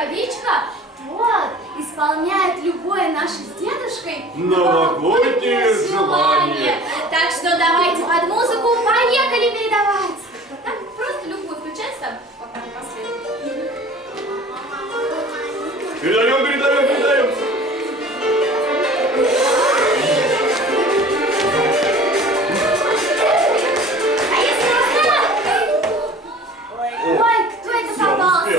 рукавичка вот исполняет любое наше с дедушкой новогоднее желание. Так что давайте под музыку поехали передавать. Вот так просто любую включается там, пока не последует. Передаем. Ой, кто это попался?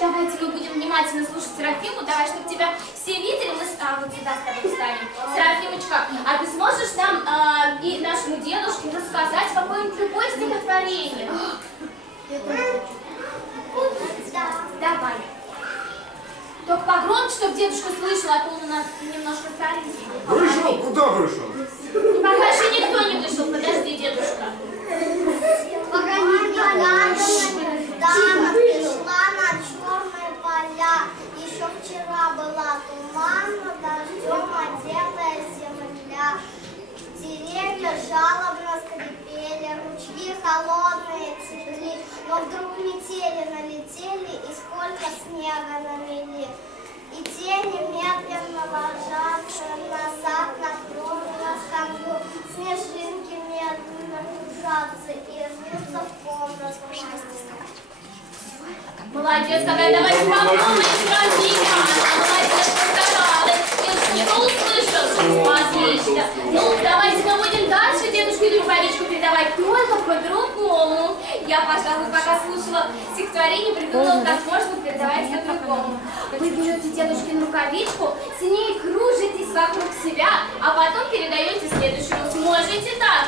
Давайте мы будем внимательно слушать Серафиму. Давай, чтобы тебя все видели, мы вот сюда с тобой встанем. Серафимочка, а ты сможешь нам и нашему дедушке рассказать какое-нибудь любое стихотворение? Давай. Только погромче, чтобы дедушка слышал, а то он у нас немножко старенький. Вышел? Куда вышел? Пока еще никто не вышел. Подожди, дедушка. Пока не пришла на черные поля. Еще вчера была туманна, дождем оделая земля. Деревья жалобно скрипели, ручьи холодные текли, но вдруг метели налетели и сколько снега намели. И тени медленно ложатся на сад, на кровь, на скамью. Снежинки медленно кружатся и рвутся в комнату. Молодец, какая, давайте попробуем, Серафима. Молодец, постаралась. Я все услышал. Отлично. Ну, давайте мы будем дальше дедушке рукавичку передавать, только по-другому. Я, пожалуй, пока слушала стихотворение, придумала, как можно передавать по-другому. Вы берете дедушкину рукавичку, с ней кружитесь вокруг себя, а потом передаете следующему. Сможете так?